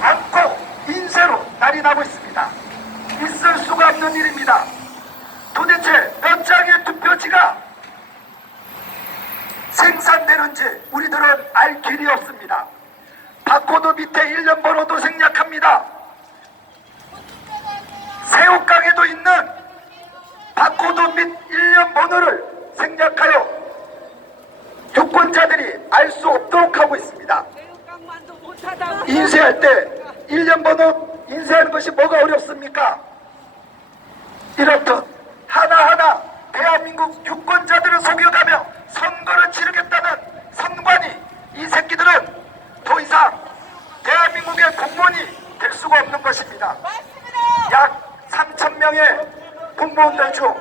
않고 인쇄로 날이 나고 있습니다. 있을 수가 없는 일입니다. 도대체 몇 장의 투표지가 생산되는지 우리들은 알 길이 없습니다. 바코드 밑에 일련 번호도 생략합니다. 새우깡에도 있는 바코드 및 일련 번호를 생략하여 유권자들이 알 수 없도록 하고 있습니다. 인쇄할 때 일련 번호 인쇄하는 것이 뭐가 어렵습니까? 이렇듯 하나하나 대한민국 유권자들을 속여가며 선거를 치르겠다는 선관위, 이 새끼들은 더 이상 대한민국의 공무원이 될 수가 없는 것입니다. 약 3,000명의 공무원들 중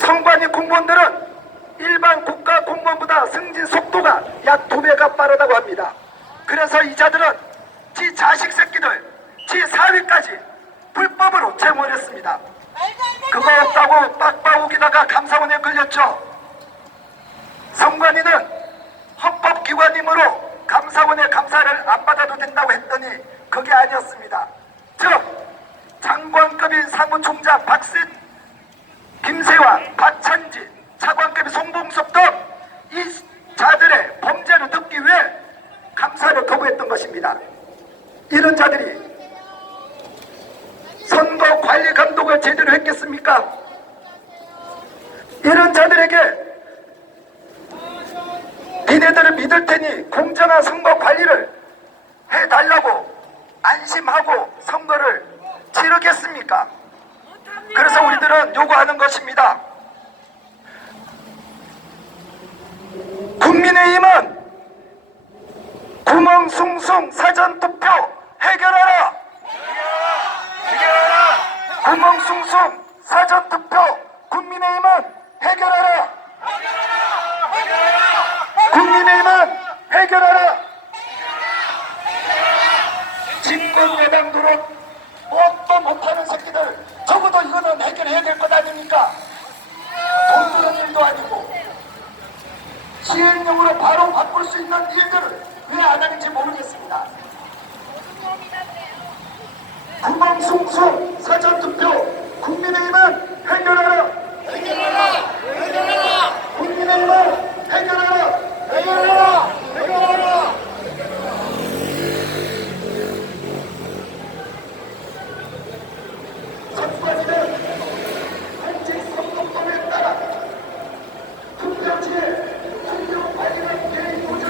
선관위 공무원들은 일반 국가 공무원보다 승진 속도가 약 2배가 빠르다고 합니다. 그래서 이 자들은 지 자식 새끼들, 지 사위까지 불법으로 채용했습니다. 그거 없다고 빡빡우기다가 감사원에 걸렸죠. 선관위는 헌법기관이므로 감사원의 감사를 안 받아도 된다고 했더니 그게 아니었습니다. 즉 장관급인 사무총장 박신, 김세환, 박찬지, 차관급인 송봉섭 등 이 자들의 범죄를 듣기 위해 감사를 거부했던 것입니다. 이런 자들이 선거 관리 감독을 제대로 했겠습니까? 이런 자들에게 니네들을 믿을 테니 공정한 선거 관리를 해달라고 안심하고 선거를 치르겠습니까? 그래서 우리들은 요구하는 것입니다. 국민의힘은 구멍숭숭 사전투표 해결하라! 구멍숭숭 사전투표 국민의힘은 해결하라! 국민의힘은 해결하라! 집권 여당 노릇 뭣도 못하는 새끼들, 적어도 이거는 해결해야 될 것 아닙니까? 돈 드는 일도 아니고 시행령으로 바로 바꿀 수 있는 일들을 왜 안 하는지 모르겠습니다. 구멍숭숭 사전투표 국민의힘은 해결하라! 해결하라! 해결하라! 국민의힘은 해결하라! 해결하라! 해결하라! 선관위는 공직선거법에 따라 투표지에 투표 관리를 개인 보장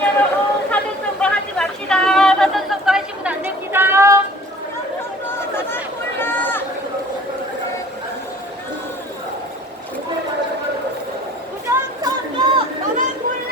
여러분 사전선거 하지 맙시다. 사전선거 하시면 안 됩니다. 부정선거 나만 몰라.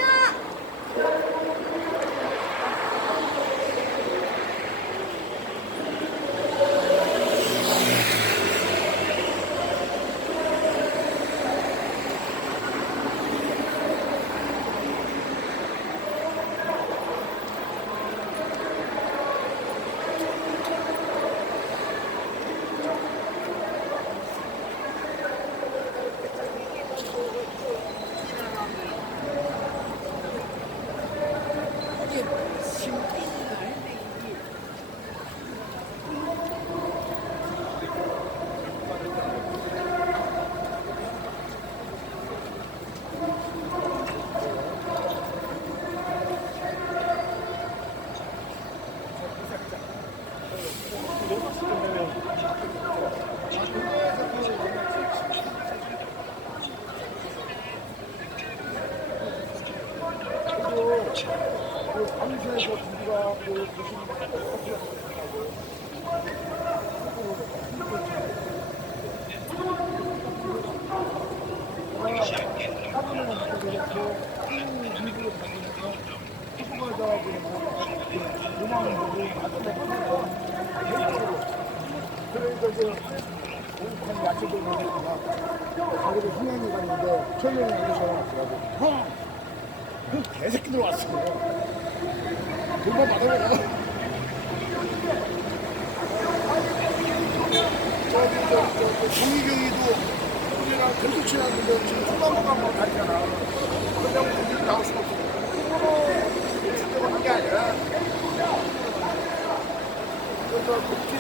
야채도 먹으니까 가게도 흥행이 갔는데 철령이 오셔가지고 형! 그 개새끼들 왔어. 돈만 받아내가. 동의경이도 우리랑 그렇게 친한데 지금 통화만 다니잖아. 그냥 우리 나올 수가 없어. 그거는 주제가 한게 아니라 그래서 그렇게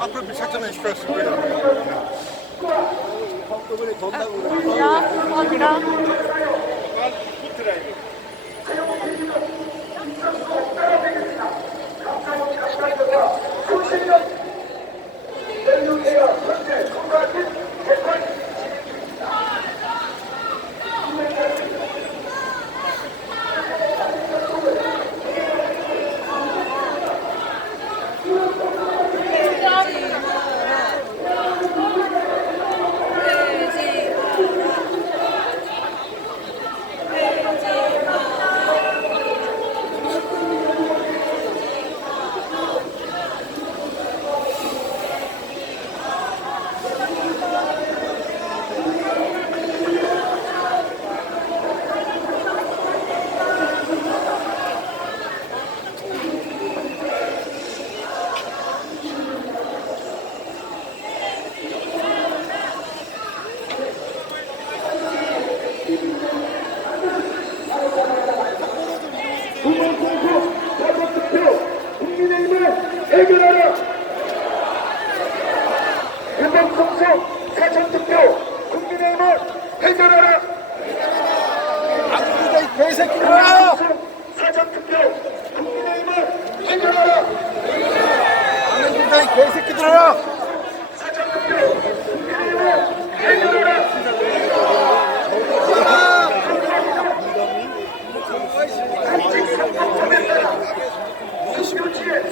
앞으로 미쳤잖아요. 어디가? 해결하라! 대통통소 사전투표 국민의힘을 해결하라! 아닙니다, 이 개새끼들아! 사전투표 국민의힘을 해결하라! 아닙니다, 이 개새끼들아! 사전투표 국민의힘을 해결하라! 한직 선거법에 따라 투표지에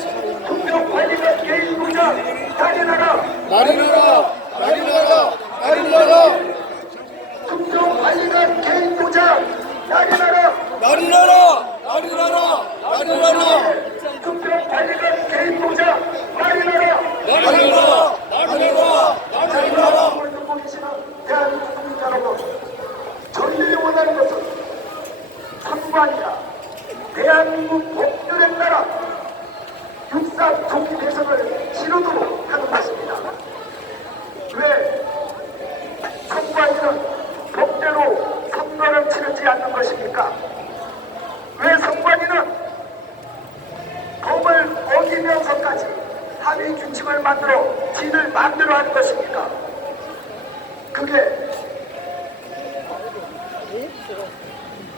투표 관리가 개입보자 날인하라! 날인하라! 날인하라! 날인하라! 투표 관리가 개입보자 날인하라! 날인하라! 날인하라! 날인하라! 투표 관리가 개입보자 날인하라! 날인하라! 날인하라! 날인하라! 오늘 듣고 계시는 대한민국 국민 여러분, 저희들이 원하는 것은 선거 아니라 대한민국 법률의 나라 6.3 종기 대선을 치르도록 하는 것입니다. 왜 선거에는 법대로 선거를 치르지 않는 것입니까? 왜 선관위는 법을 어기면서까지 합의 규칙을 만들어 진을 마음대로 하는 것입니까? 그게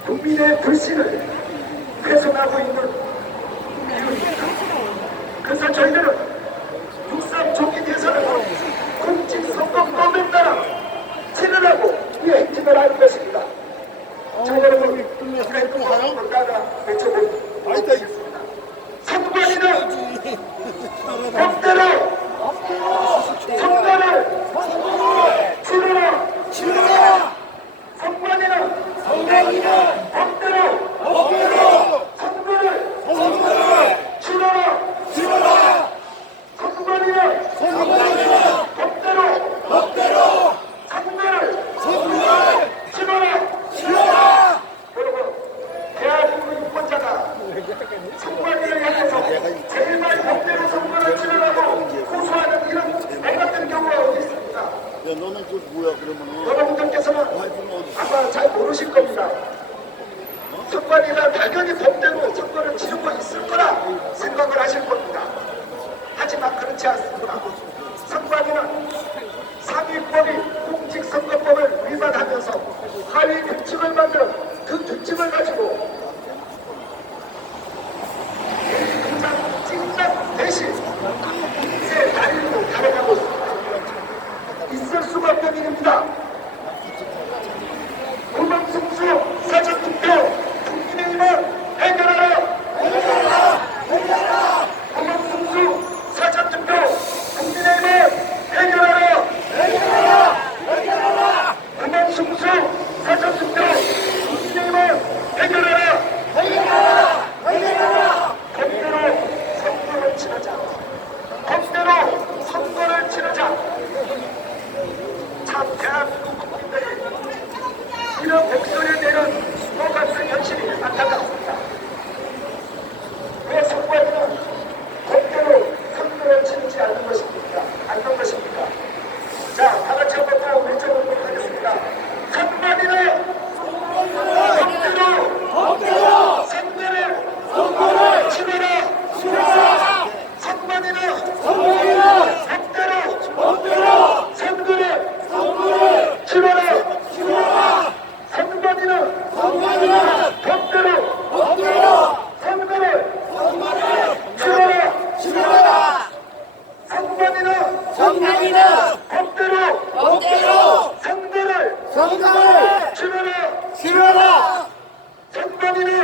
국민의 불신을 훼손하고 있는 이유입니다. 그래서 저희들은 6.3 조기 대선을 공직선거법에 따라 진행하고 이 행진을 하는 것입니다. 자, 여러분, 뭔가가 외쳐보겠습니다. 선관위는 법대로 선거를 치르라. 선관위는 법대로 선거를 치르라. 선관위는 법대로 선거를 치르라. 여러분, 대한민국 유권자가 선관위를 향해서 제발 법대로 선거를 치르라고 호소하는 이런 애같은 경우가 어디 있습니까? 야, 너는 그 뭐야 그러면은? 여러분들께서는 아마 잘 모르실 겁니다. 선관위가 당연히 법대로 선거를 치르고 있을 거라 생각을 하실 겁니다. 하지만 그렇지 않습니다. 선관위는 상위법이 공직선거법을 위반하면서 하위 규칙을 만들어 그 규칙을 가지고 당장 찐딱 대신 인쇄 날리고 달아가고 있습니다. 있을 수가 없는 일입니다. 고명승수 사전투표 국민의힘은 해결하라. 고명승수 사전투표 국민의힘은 해결하라. 고명승수 사전투표 국민의힘은 해결하라. 법대로 선거를 치르자. 법대로 선거를 치르자. 참 대한민국 국민들이 이런 목소리를 내는 것 같은 현실이 안타깝습니다. 왜 선관위는 법대로 선거를 치르지 않는 것입니까? 자, 다 같이 한번 더 외쳐보도록 하겠습니다. 선관위는 법대로 선거를 치르라. 선관위는 법대로 선거를 치르라. 선관위는 법대로 선거를 치르라. 선관위는 법대로 선거를 치르라. 선관위는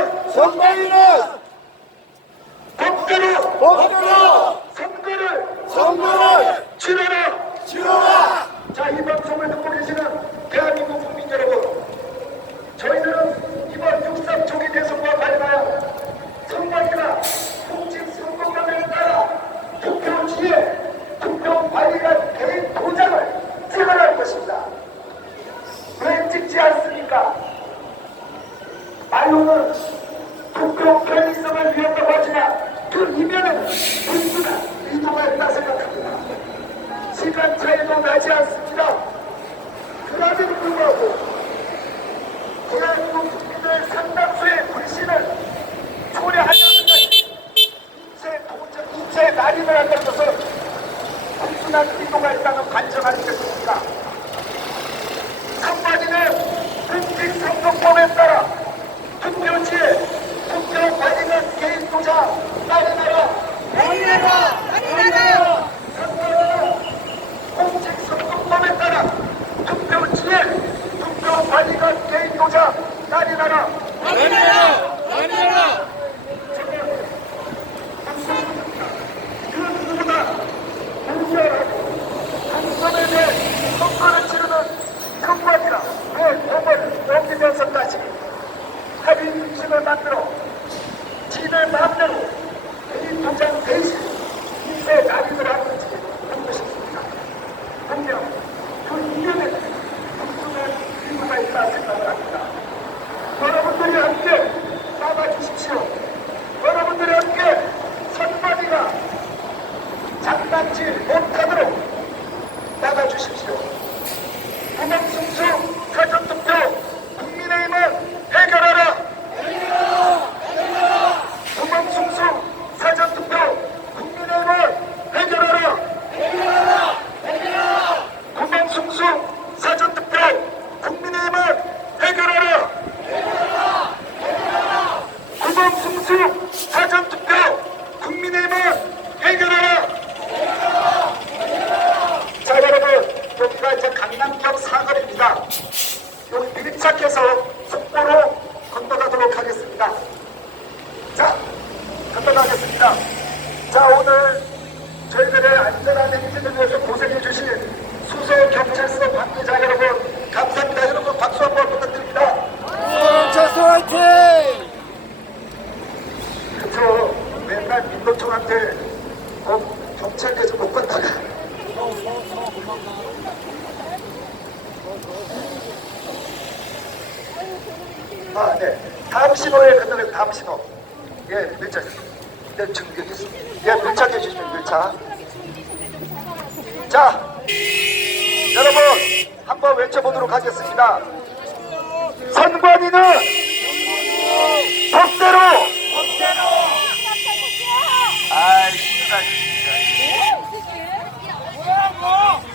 법대로 선거를 치르라. 자, 이 방송을 듣고 계시는 대한민국 국민 여러분, 저희들은 이번 6.3 조기 대선과 관련하여 선관위가 공직선거법에 따라 투표지에 투표 관리관 개인 도장을 찍어야 할 것입니다. 왜 찍지 않습니까? 말로는 투표 편의성을 위한다고 하지만 그 이면에는 불순한 의도가 있다 생각합니다. 시간 차이도 나지 않습니다. 그럼에도 불구하고 대한민국 국민들의 상당수의 불신을 초래하려는 인쇄 날인을 한다는 것은 불순한 의도가 있다는 관점을 겠습니까? 선관위는 공직선거법에 따라 투표지에 투표 관리관 개인 도장 날인하라. 공직선거법에 따라 투표지에 투표 관리관 개인 도장 날인하라. 그 누구보다 공정하고 당선에 대해 선거를 치르는 선관위라 왜 법을 넘기면서까지 합의 규칙을 만들어 진의 마음대로 개인 도장 대신 인쇄 날인을 하는지 묻고 싶습니다. 분명 그 이면에는 불순한 이유가 있다 생각을 합니다. 여러분들이 함께 나가주십시오. 여러분들이 함께 선관위가 장난치 못하도록 나가주십시오. 고명승수 사전투표 국민의힘은 아, 네. 다음 신호에 건너면 다음 신호. 예, 밀착. 네, 지금 여기 있습니다. 예, 밀착해 주시면 밀착. 자, 여러분 한번 외쳐보도록 하겠습니다. 선관위는 법대로. 아이, 씨발.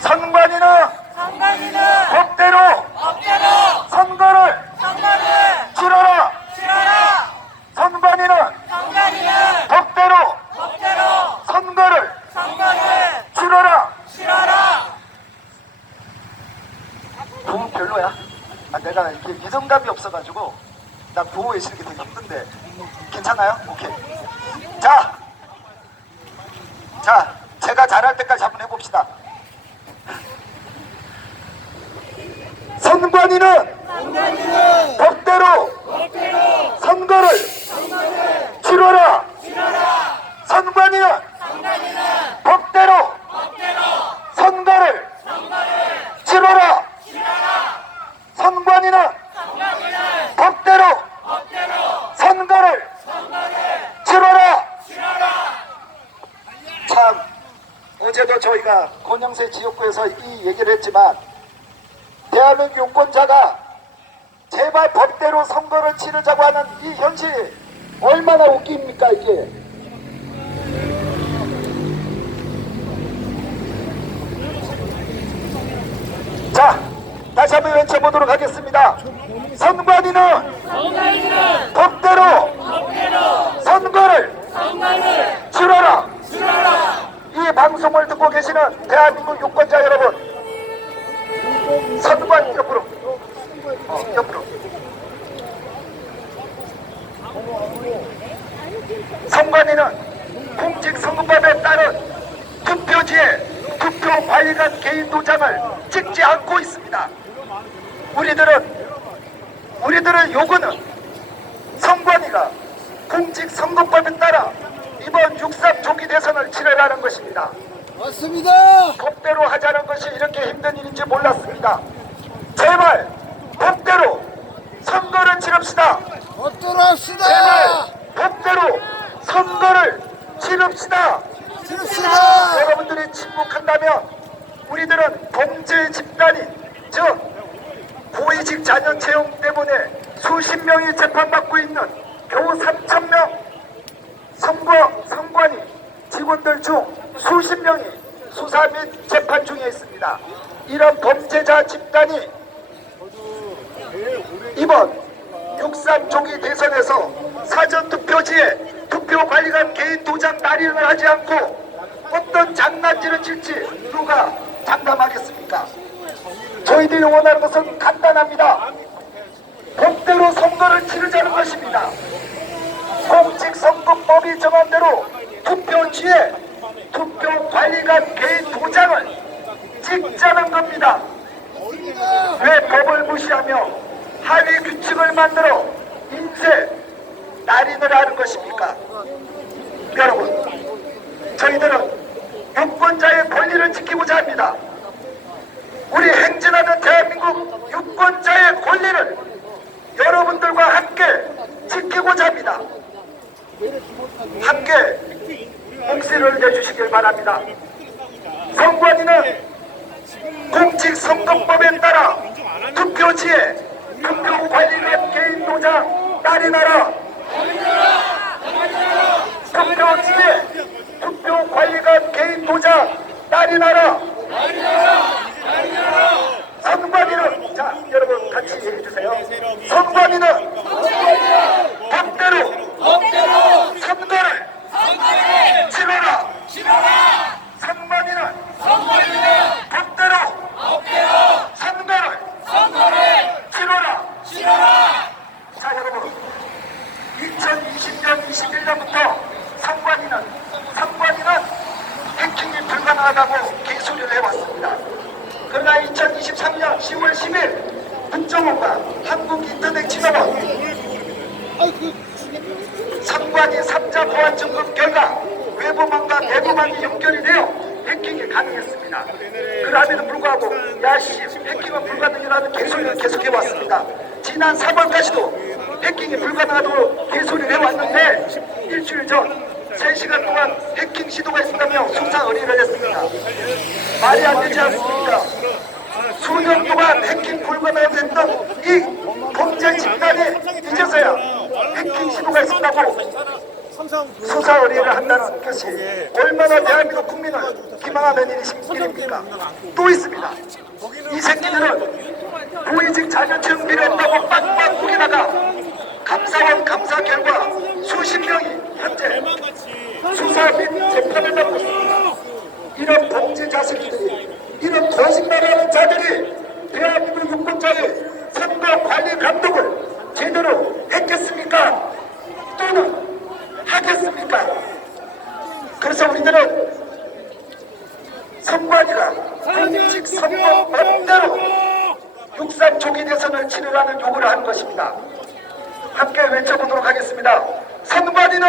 선관위는 법대로 선거를 치러라. 선관위는 법대로 선거를 치러라. 구호 별로야? 아, 내가 이게 리듬감이 없어가지고 나 구호 외치는 게 되게 힘든데 괜찮아요? 오케이. 자, 제가 잘할 때까지 한번 해봅시다. 선관위는 법대로 선거를 치러라. 선관위는 법대로 선거를 치러라. 선관위는 법대로 선거를 치러라. 참, 어제도 저희가 권영세 지역구에서 이 얘기를 했지만 대한민국 유권자가 제발 법대로 선거를 치르자고 하는 이 현실이 얼마나 웃깁니까 이게. 자, 다시 한번 외쳐보도록 하겠습니다. 선관위는 법대로 선거를 치러라. 이 방송을 듣고 계시는 대한민국 유권자 여러분, 선관 옆으로, 옆으로. 선관위는 공직선거법에 따른 투표지에 투표관리관 개인 도장을 찍지 않고 있습니다. 우리들의 요구는 선관위가 공직선거법에 따라 이번 6.3 조기 대선을 치르라는 것입니다. 맞습니다. 법대로 하자는 것이 이렇게 힘든 일인지 몰랐습니다. 제발 법대로 선거를 치릅시다. 법대로 합시다. 제발 법대로 선거를 치릅시다. 치릅시다. 여러분들이 침묵한다면 우리들은 범죄 집단이, 즉 고위직 자녀 채용 때문에 수십 명이 재판받고 있는 겨우 3,000명 선관위 직원들 중 수십 명이 수사 및 재판 중에 있습니다. 이런 범죄자 집단이 이번 6.3 조기 대선에서 사전투표지에 투표관리관 개인 도장 날인을 하지 않고 어떤 장난질을 칠지 누가 장담하겠습니까? 저희들이 원하는 것은 간단합니다. 법대로 선거를 치르자는 것입니다. 공직선거법이 정한 대로 투표지에 투표관리관 개인 도장을 찍자는 겁니다. 왜 법을 무시하며 하위 규칙을 만들어 인쇄 날인을 하는 것입니까? 여러분, 저희들은 유권자의 권리를 지키고자 합니다. 우리 행진하는 대한민국 유권자의 권리를 여러분들과 함께 지키고자 합니다. 함께 목소리를 내주시길 바랍니다. 선관위는 공직선거법에 따라 투표지에 투표관리관 개인 도장 날인하라. 투표지에 투표관리관 개인 도장 날인하라. 선관위는, 자 여러분 같이 해주세요. 선관위는 법대로 선거를 치러라. 선관위는 법대로 선거를 치러라. 자 여러분, 2020년 21년부터 선관위는 해킹이 불가능하다고 개소리를 해왔습니다. 그러나 2023년 10월 10일 국정원과 한국인터넷진흥원 선관위 3자 보안 점검 결과 외부망과 내부망이 연결이 되어 해킹이 가능했습니다. 그럼에도 불구하고 야씨 해킹은 불가능이라는 개소리를 계속해왔습니다. 지난 지난 3월까지도 해킹이 불가능하다고 개소리를 해왔는데 일주일 전 3시간 동안 해킹 시도가 있었다며 수사 의뢰를 했습니다. 말이 안 되지 않습니까? 수년 동안 해킹 불가능했던 이 범죄 집단이 이제서야 해킹 시도가 있었다고 수사 의뢰를 한다는 것이 얼마나 대한민국 국민을 기망하는 일입니까? 또 있습니다. 이 새끼들은 고위직 자격증 필요했다고 빡빡 거기다가 감사원 감사 결과 수십 명이 현재 수사 및 재판을 받고 있습니다. 이런 범죄 자식들이, 이런 거짓말하는 자들이 대한민국 유권자의 선거 관리 감독을 제대로 했겠습니까? 또는 하겠습니까? 그래서 우리들은 선관위가 공직 선거법대로 6.3 조기 대선을 치르라는 요구를 하는 것입니다. 함께 외쳐보도록 하겠습니다. 선관위는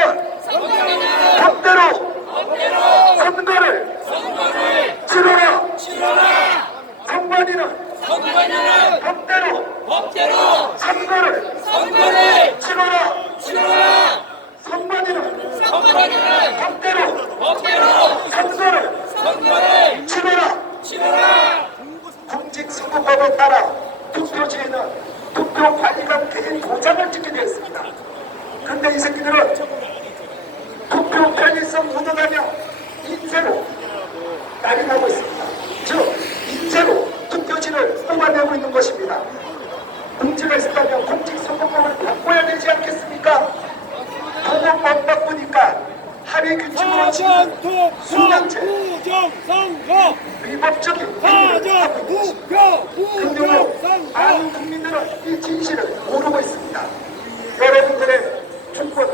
법대로 선거를 치러라. 선관위는 법대로 선거를 치러라. 선관위는 법대로 선거를 치러라. 공직선거법에 따라 투표지에는 투표관리관 개인 도장을 찍게 되어 있습니다. 그런데 이 새끼들은 투표 편의성 운운하며 인쇄로 날인하고 있습니다. 즉 인쇄로 투표지를 뽑아내고 있는 것입니다. 문제가 있었다면 공직선거법을 바꿔야 되지 않겠습니까? 도곡법 바꾸니까 합의 규칙으로 지금 수년째 위법적인 행위를 하고 있는 것입니다. 그러므로 많은 국민들은 이 진실을 모르고 있습니다. 여러분들의 주권은,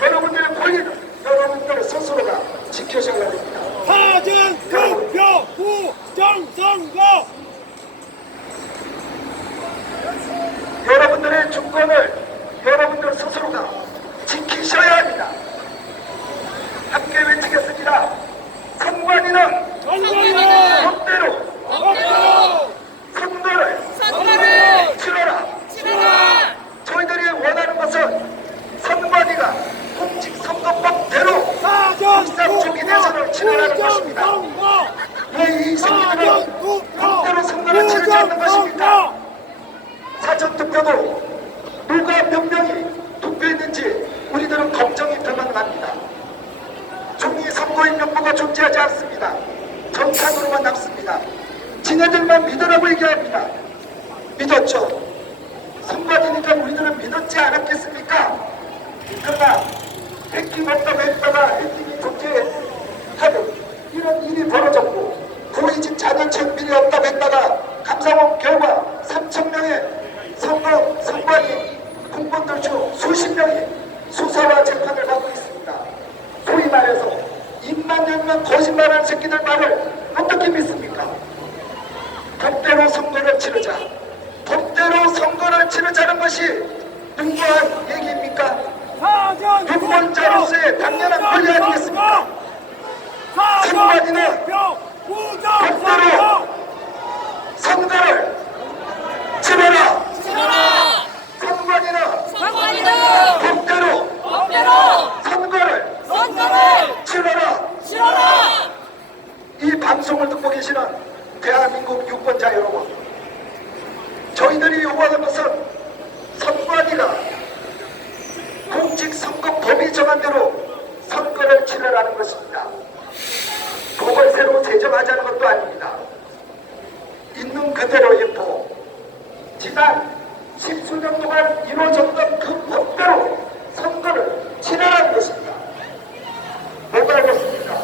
여러분들의 권리는 여러분들 스스로가 지켜줘야 됩니다. 사전투표 부정선거. 여러분들의 주권을 여러분들 스스로가 지키셔야 합니다. 함께 외치겠습니다. 선관위는 법대로 선거를 치러라. 저희들이 원하는 것은 선관위가 공직선거법대로 6.3 조기 대선을 치르라는 것입니다. 왜 이 새끼들은 법대로 선거를 치르지 않는 것입니까? 사전투표도 누가 몇 명이 투표했는지 우리들은 걱정이 들만 납니다. 종이 선거인 명부가 존재하지 않습니다. 정상으로만 남습니다. 지네들만 믿으라고 얘기합니다. 믿었죠. 선관위니까 우리들은 믿었지 않았겠습니까? 그러나 해킹 없다고 했다가 해킹이 존재하는 이런 일이 벌어졌고, 고위직 자격증 필요 없다고 했다가 감사원 결과 3,000명의 선관위 공무원들 중 수십 명이 수사와 재판을 받고 있습니다. 소위 말해서 입만 열면 거짓말하는 새끼들 말을 어떻게 믿습니까? 법대로 선거를 치르자. 법대로 선거를 치르자는 것이 능구한 얘기입니까? 유권자로서의 당연한 권리 아니겠습니까? 선관위는 법대로 선거를 치러라. 선관위는 법대로 선거를 치러라. 이 방송을 듣고 계시는 대한민국 유권자 여러분, 저희들이 요구하는 것은 선관위가 공직선거법이 정한 대로 선거를 치르라는 것입니다. 법을 새로 제정하자는 것도 아닙니다. 있는 그대로의 법, 지난 10수년 동안 이루어졌던 그 법대로 선거를 치르라는 것입니다. 뭐가 어렵습니까?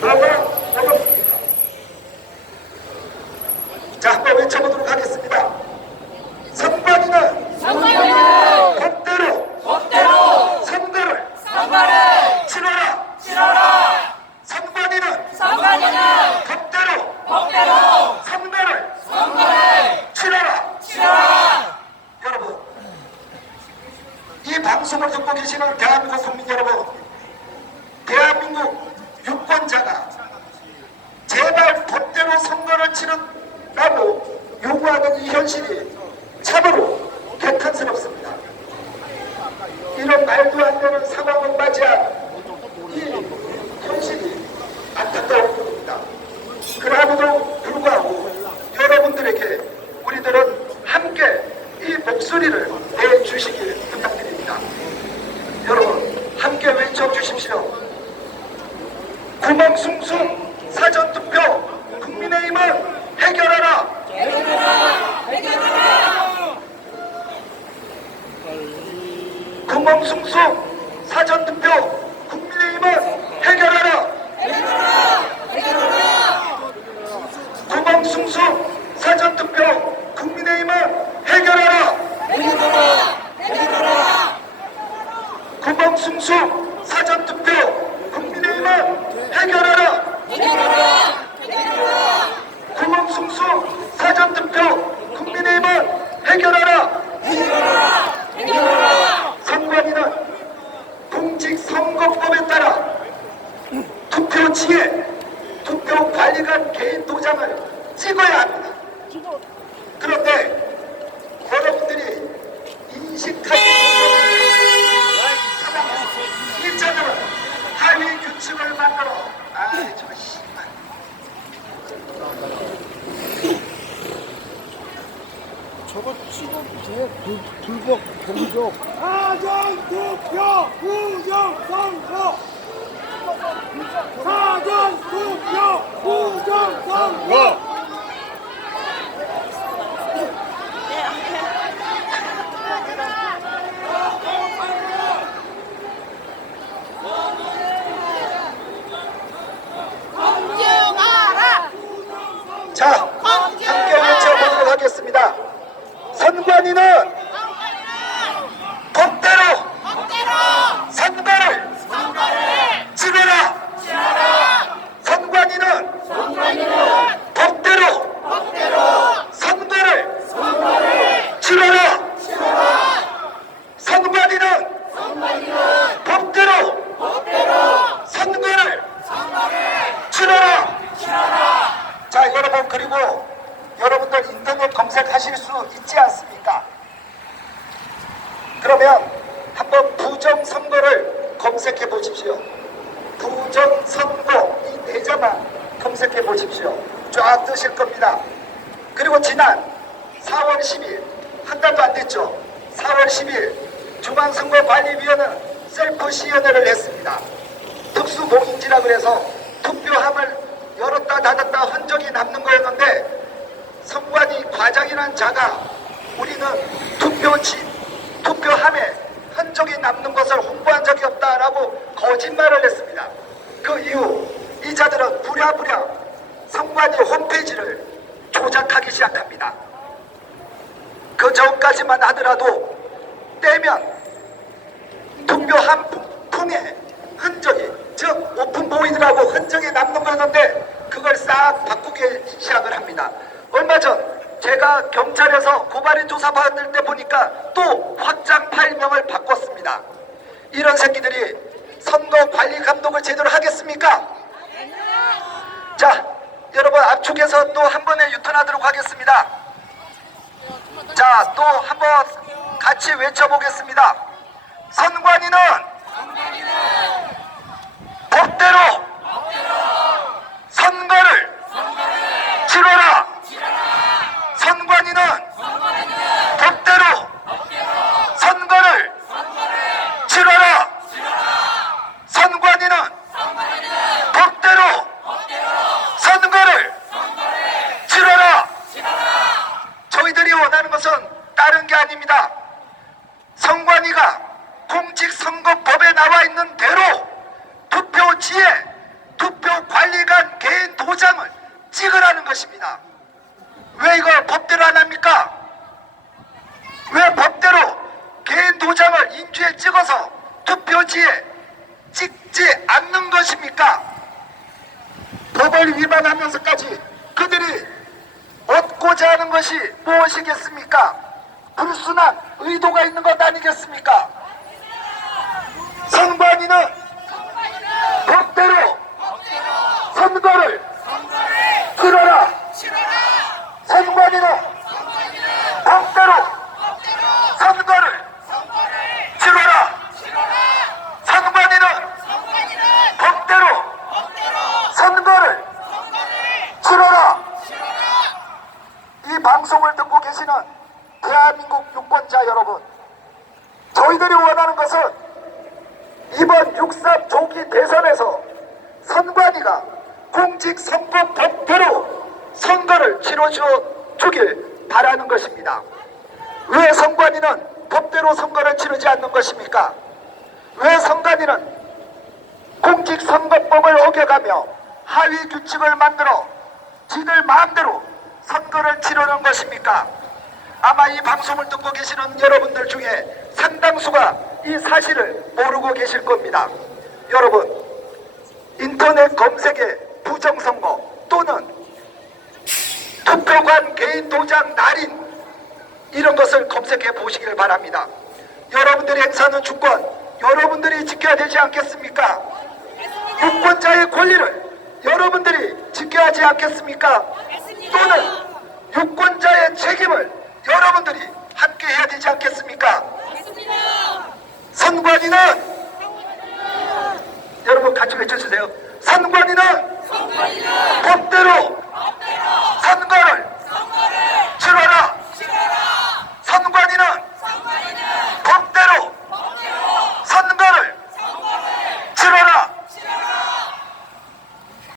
뭐가 어렵습니까? 자, 한번 외쳐보도록 하겠습니다. 선관위는 법대로 선거를 치러라. 선관위는 법대로 선거를 치러라. 여러분, 이 방송을 듣고 계시는 대한민국 국민 여러분, 대한민국 유권자가 제발 법대로 선거를 치르라고 요구하는 이 현실이 참으로 한스럽습니다. 이런 말도 안 되는 상황을 맞이한 이 현실이 안타까운 뿐입니다. 그럼에도 불구하고 여러분들에게 우리들은 함께 이 목소리를 내주시길 부탁드립니다. 여러분 함께 외쳐주십시오. 구멍숭숭 사전투표 국민의힘은 해결하라. 구멍숭숭 사전투표 국민의힘은 해결하라. 구멍숭숭 사전투표 국민의힘은 해결하라. 구멍숭숭 사전투표 국민의힘은 해결하라. 구멍숭숭 사전투표 국민의힘은 해결하라. 선관위는 공직선거법에 따라 투표지에 투표관리관 개인 도장을 찍어야 합니다. 그런데 여러분들이 인식하지 못하는 일자들은 하위 규칙을 만들어 저 씨발 저거 찍어도 돼. 불법 경적. 사전투표 부정선거. 사전투표 부정선거. 자, 함께 외쳐보도록 하겠습니다. 선관위는 법대로 선거를 치러라. 선관위는 법대로 선거를 치러라. 선관위는 법대로 선거를 치러라. 자, 여러분, 그리고 여러분들 인터넷 검색하실 수 있지 않습니까? 그러면 한번 부정선거를 검색해 보십시오. 부정선거 이 내자만 검색해 보십시오. 쫙 뜨실 겁니다. 그리고 지난 4월 10일 한 달도 안 됐죠. 4월 10일 중앙선거관리위원회는 셀프 시연회를 했습니다. 특수공인지라 그래서 투표함을 열었다 닫았다 흔적이 남는 거였는데 선관위 과장이라는 자가 우리는 투표함에 흔적이 남는 것을 홍보한 적이 없다라고 거짓말을 했습니다. 그 이후 이 자들은 부랴부랴 선관위 홈페이지를 조작하기 시작합니다. 그 전까지만 하더라도 떼면 투표함 품에 흔적이, 즉 오픈보이드라고 흔적이 남는 거였는데 그걸 싹 바꾸기 시작을 합니다. 얼마 전 제가 경찰에서 고발인 조사 받을 때 보니까 또 확장 파일명을 바꿨습니다. 이런 새끼들이 선거관리 감독을 제대로 하겠습니까? 자, 여러분 압축해서 또 한 번에 유턴하도록 하겠습니다. 자, 또 한 번 같이 외쳐보겠습니다. 선관위는 법대로 선거를 치러라. 선관위는 법대로 선거를 치러라. 선관위는 법대로 선거를 치러라. 저희들이 원하는 것은 다른 게 아닙니다. 선관위가 공직선거법에 나와 있는 대로 투표지에 투표관리관 개인 도장을 찍으라는 것입니다. 왜 이걸 법대로 안 합니까? 왜 법대로 개인 도장을 인주에 찍어서 투표지에 찍지 않는 것입니까? 법을 위반하면서까지 그들이 얻고자 하는 것이 무엇이겠습니까? 불순한 의도가 있는 것 아니겠습니까? 선관위는 법대로 선거를 치러라. 선관위는 법대로 선거 여러분. 저희들이 원하는 것은 이번 6.3 조기 대선에서 선관위가 공직선거법대로 선거를 치러주어 주길 바라는 것입니다. 왜 선관위는 법대로 선거를 치르지 않는 것입니까? 왜 선관위는 공직선거법을 어겨가며 하위 규칙을 만들어 지들 마음대로 선거를 치르는 것입니까? 아마 이 방송을 듣고 계시는 여러분들 중에 상당수가 이 사실을 모르고 계실 겁니다. 여러분, 인터넷 검색에 부정선거 또는 투표관 개인 도장 날인 이런 것을 검색해 보시길 바랍니다. 여러분들이 행사하는 주권 여러분들이 지켜야 되지 않겠습니까? 유권자의 권리를 여러분들이 지켜야 하지 않겠습니까? 또는 유권자의 책임을 여러분들이 함께 해야 되지 않겠습니까? 선관위는